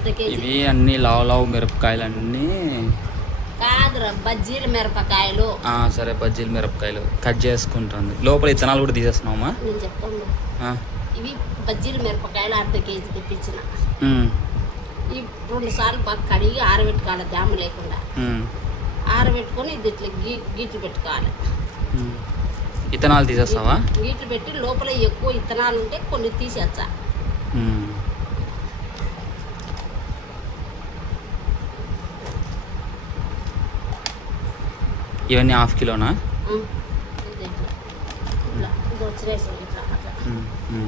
అర్ధ కేజీ. ఇవి అన్ని లావు మిరపకాయలు అన్నీ కాదురా, బజ్జీల మిరపకాయలు. సరే, బజ్జీల మిరపకాయలు కట్ చేసుకుంటుంది. లోపల ఇత్తనాలు కూడా తీసేస్తున్నావమ్మా? నేను చెప్తాను. ఇవి బజ్జీల మిరపకాయలు అర్ధ కేజీ తెప్పించిన. ఈ 2 సార్లు బాగా కడిగి ఆరబెట్టుకోవాలి, తేమ లేకుండా. ఆరబెట్టుకొని ఇది ఇట్లా గీట్లు పెట్టుకోవాలి. ఇత్తనాలు తీసేస్తావా? గీట్లు పెట్టి లోపల ఎక్కువ ఇత్తనాలు ఉంటే కొన్ని తీసేచ్చా. ఇవన్నీ ½ కిలోనా?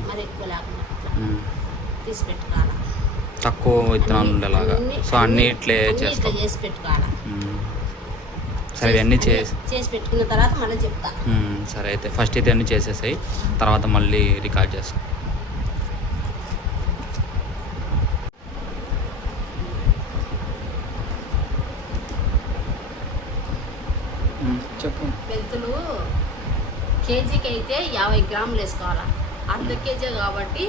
మరి ఎక్కువ లేకుండా తీసి పెట్టుకోవాలి. తక్కువ విత్తనాలు ఉండేలాగా. సో అన్ని ఇట్లా చేసి పెట్టుకోవాలి. సరే, ఇవన్నీ చేసి పెట్టుకున్న తర్వాత మళ్ళీ చెప్తా. సరే, అయితే ఫస్ట్ అయితే అన్నీ చేసేసాయి, తర్వాత మళ్ళీ రికార్డ్ చేస్తాం. చెప్పు. మెంతులు కేజీకి అయితే 50 గ్రాములు వేసుకోవాలి. అర్ధ కేజీ కాబట్టి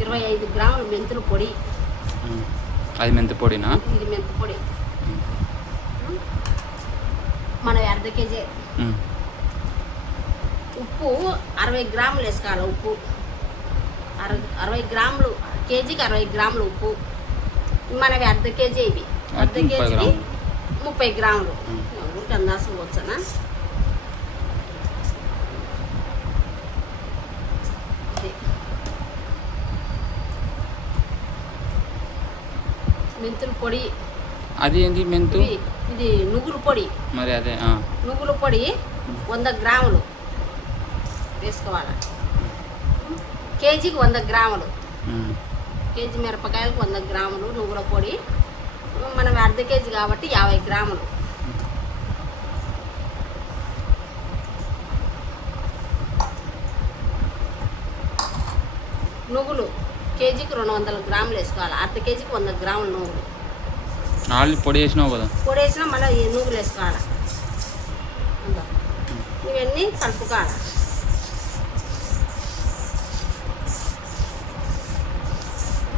25 గ్రాములు మెంతుల పొడి. అది మెంతి పొడినా? ఇది మెంతి పొడి. మన అర్ధ కేజీ. ఉప్పు 60 గ్రాములు వేసుకోవాలి. ఉప్పు 60 గ్రాములు, కేజీకి 60 గ్రాములు ఉప్పు. మనవి అర్ధ కేజీ. ఇవి అర్ధ కేజీకి 30 గ్రాములు. ఊరికి అందాల్సి వచ్చానా? మెంతుల పొడి. అది ఏంటి మెంతు? ఇది నువ్వుల పొడి. మరి అదే నువ్వుల పొడి 100 గ్రాములు వేసుకోవాలి. కేజీకి 100 గ్రాములు. కేజీ మిరపకాయలకు 100 గ్రాములు నువ్వుల పొడి. మనం అర్ధ కేజీ కాబట్టి 50 గ్రాములు. నువ్వులు కేజీకి 200 గ్రాములు వేసుకోవాలి. అర్ధ కేజీకి 100 గ్రాములు నువ్వులు. పొడి వేసినావు కదా? పొడి వేసినా మళ్ళీ నువ్వులు వేసుకోవాలి. ఇవన్నీ కలుపుకోవాలి.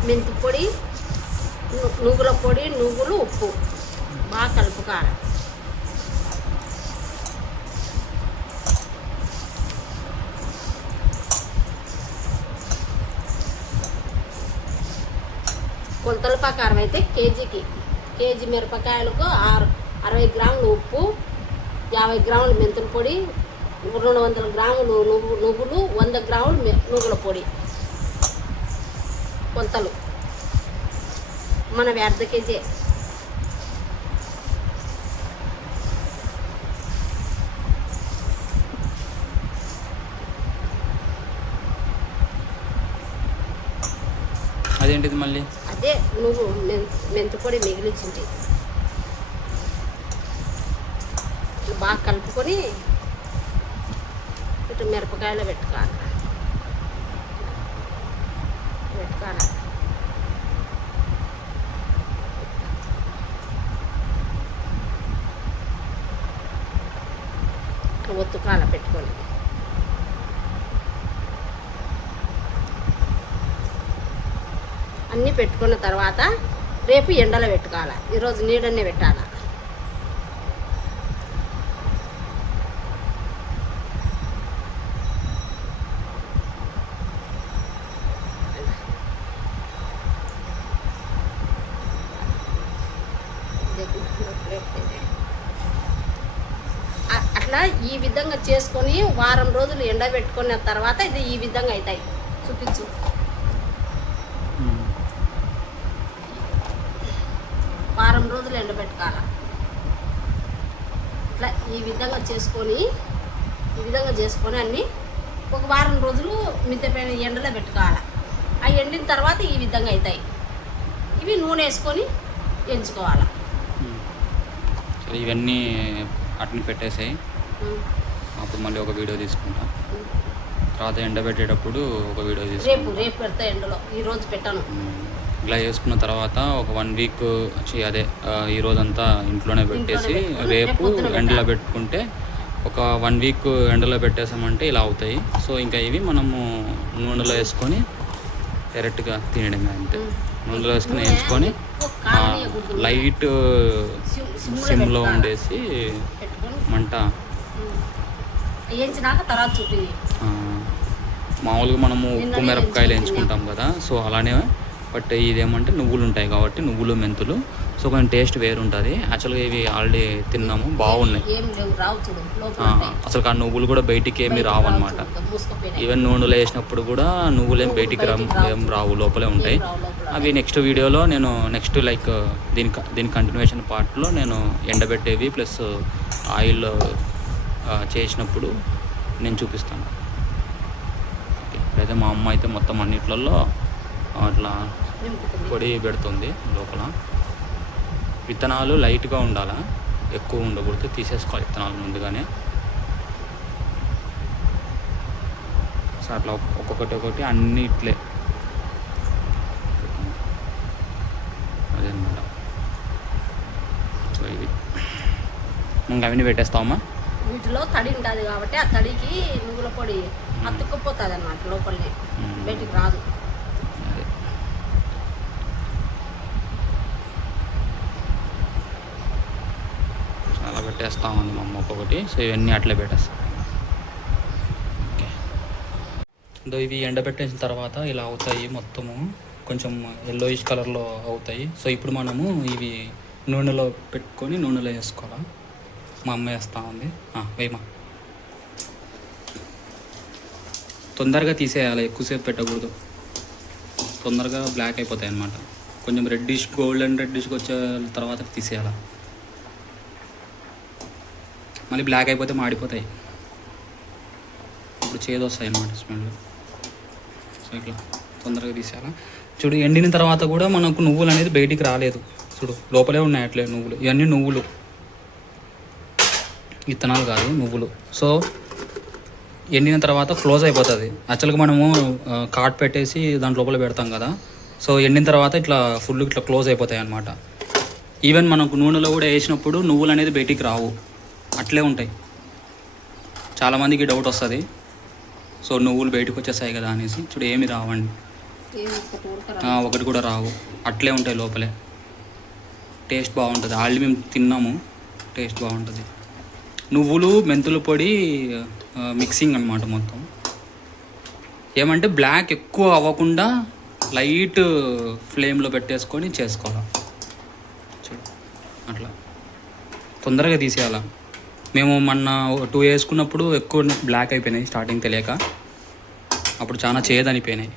మెంతి పొడి, నువ్వుల పొడి, నువ్వులు, ఉప్పు బాగా కలుపుకోవాలి. కొలతల ప్రకారం అయితే కేజీ మిరపకాయలకు 60 గ్రాములు ఉప్పు, 50 గ్రాములు మెంతుల పొడి, 200 గ్రాములు నువ్వులు, 100 గ్రాములు నువ్వుల పొడి. కొలతలు మనవి అర్ధ కేజీ. అదేంటిది మళ్ళీ? అదే నువ్వు మెంతి పొడి మిగిలించింది బాగా కలుపుకొని ఇటు మిరపకాయలు పెట్టుకోవాలి. ఇట్లా ఒత్తుకాల పెట్టుకొని అన్నీ పెట్టుకున్న తర్వాత రేపు ఎండలో పెట్టుకోవాలి. ఈరోజు నీడనే పెట్టాలి. అట్లా ఈ విధంగా చేసుకొని వారం రోజులు ఎండబెట్టుకున్న తర్వాత ఇది ఈ విధంగా అవుతాయి. చూపించు. వారం రోజులు ఎండబెట్టుకోవాలి. ఇట్లా ఈ విధంగా చేసుకొని అన్నీ ఒక వారం రోజులు మిద్దెపైన ఎండలో పెట్టుకోవాలి. ఆ ఎండిన తర్వాత ఈ విధంగా అవుతాయి. ఇవి నూనె వేసుకొని ఎంచుకోవాలి. ఇవన్నీ అట్ని పెట్టేసాయి. అప్పుడు మళ్ళీ ఒక వీడియో తీసుకుంటా. తర్వాత ఎండబెట్టేటప్పుడు ఒక వీడియో తీసుకుంటా. రేపు పెడతా ఎండలో. ఈరోజు పెట్టాను. ఇలా చేసుకున్న తర్వాత ఒక 1 వీక్ అదే ఈ రోజంతా ఇంట్లోనే పెట్టేసి రేపు ఎండలో పెట్టుకుంటే ఒక 1 వీక్ ఎండలో పెట్టేసామంటే ఇలా అవుతాయి. సో ఇంకా ఇవి మనము నూనెలో వేసుకొని డైరెక్ట్గా తినడమే అంతే. నూనెలో వేసుకొని వేయించుకొని లైట్ సిమ్లో ఉండేసి పెట్టుకొని మంట వేయించినాక తర్వాత చూపి. మామూలుగా మనము ఉప్పు మిరపకాయలు వేయించుకుంటాం కదా, సో అలానే. బట్ ఇదేమంటే నువ్వులు ఉంటాయి కాబట్టి నువ్వులు మెంతులు, సో కొంచెం టేస్ట్ వేరు ఉంటుంది. యాక్చువల్గా ఇవి ఆల్రెడీ తిన్నాము, బాగున్నాయి. ఏం లేవు, రావు చూడు లోపల ఉంటాయి. అసలు ఆ నువ్వులు కూడా బయటికి ఏమి రావు అనమాట. మూసుకుపోయినాయి. ఈవెన్ నూనెలో వేసినప్పుడు కూడా నువ్వులు ఏం బయటికి ఏం రావు, లోపలే ఉంటాయి. అవి నెక్స్ట్ వీడియోలో నేను నెక్స్ట్ లైక్ దీని కంటిన్యూషన్ పార్ట్లో నేను ఎండబెట్టేవి ప్లస్ ఆయిల్ చేసినప్పుడు నేను చూపిస్తాను. అయితే మా అమ్మ అయితే మొత్తం అన్నిట్లలో అట్లా పొడి పెడుతుంది లోపల. విత్తనాలు లైట్గా ఉండాలా, ఎక్కువ ఉండకూడదు, తీసేసుకోవాలి విత్తనాలు ముందుగానే. సో అట్లా ఒక్కొక్కటి అన్నిట్లే అదే అన్నమాట. సో ఇది ఇంకా అవన్నీ పెట్టేస్తామా. వీటిలో తడి ఉంటుంది కాబట్టి ఆ తడికి నువ్వుల పొడి అతుక్కుపోతుంది అన్నమాట, లోపలనే బయటికి రాదు. చాలా పెట్టేస్తామండి మా అమ్మ ఒక్కొక్కటి. సో ఇవన్నీ అట్లే పెట్టేస్తాం. ఓకే, ఇవి ఎండబెట్టేసిన తర్వాత ఇలా అవుతాయి, మొత్తము కొంచెం ఎల్లోయిష్ కలర్లో అవుతాయి. సో ఇప్పుడు మనము ఇవి నూనెలో పెట్టుకొని నూనెలో వేసుకోవాలి. మా అమ్మ వేస్తూ ఉంది. వేయమా. తొందరగా తీసేయాలి, ఎక్కువసేపు పెట్టకూడదు, తొందరగా బ్లాక్ అయిపోతాయి అన్నమాట. కొంచెం రెడ్డిష్ గోల్డెన్ రెడ్డిష్కి వచ్చే తర్వాత తీసేయాలి. మళ్ళీ బ్లాక్ అయిపోతే మాడిపోతాయి, ఇప్పుడు చేదు వస్తాయి అన్నమాట స్మెల్. సో ఇట్లా తొందరగా తీసేయాలి. చూడు, ఎండిన తర్వాత కూడా మనకు నువ్వులు అనేది బయటికి రాలేదు. చూడు లోపలే ఉన్నాయి అట్లే నువ్వులు. ఇవన్నీ నువ్వులు, విత్తనాలు కాదు, నువ్వులు. సో ఎండిన తర్వాత క్లోజ్ అయిపోతుంది. యాక్చువల్గా మనము కాట్ పెట్టేసి దాని లోపల పెడతాం కదా, సో ఎండిన తర్వాత ఇట్లా ఫుల్ ఇట్లా క్లోజ్ అయిపోతాయి అన్నమాట. ఈవెన్ మనకు నూనెలో కూడా వేసినప్పుడు నువ్వులు అనేది బయటికి రావు, అట్లే ఉంటాయి. చాలామందికి డౌట్ వస్తుంది, సో నువ్వులు బయటకు వచ్చేస్తాయి కదా అనేసి. చూడు ఏమి రావండి, ఒకటి కూడా రావు, అట్లే ఉంటాయి లోపలే. టేస్ట్ బాగుంటుంది, ఆల్రెడీ మేము తిన్నాము, టేస్ట్ బాగుంటుంది. నువ్వులు మెంతుల పొడి మిక్సింగ్ అన్నమాట మొత్తం. ఏమంటే బ్లాక్ ఎక్కువ అవ్వకుండా లైట్ ఫ్లేమ్లో పెట్టేసుకొని చేసుకోవాలి. చూడు అట్లా తొందరగా తీసేయాల. మేము మొన్న 2 వేసుకున్నప్పుడు ఎక్కువ బ్లాక్ అయిపోయినాయి స్టార్టింగ్ తెలియక, అప్పుడు చాలా చేదనిపోయినాయి.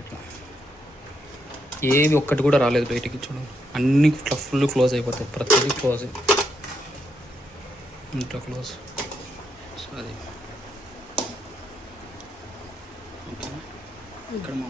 అట్లా ఏవి ఒక్కటి కూడా రాలేదు బయటికి. చూడు అన్నీ ఇట్లా ఫుల్ క్లోజ్ అయిపోతాయి, ప్రతిదీ క్లోజ్, ఇంట్లో క్లోజ్. సో అది ఓకే. ఇక్కడ మా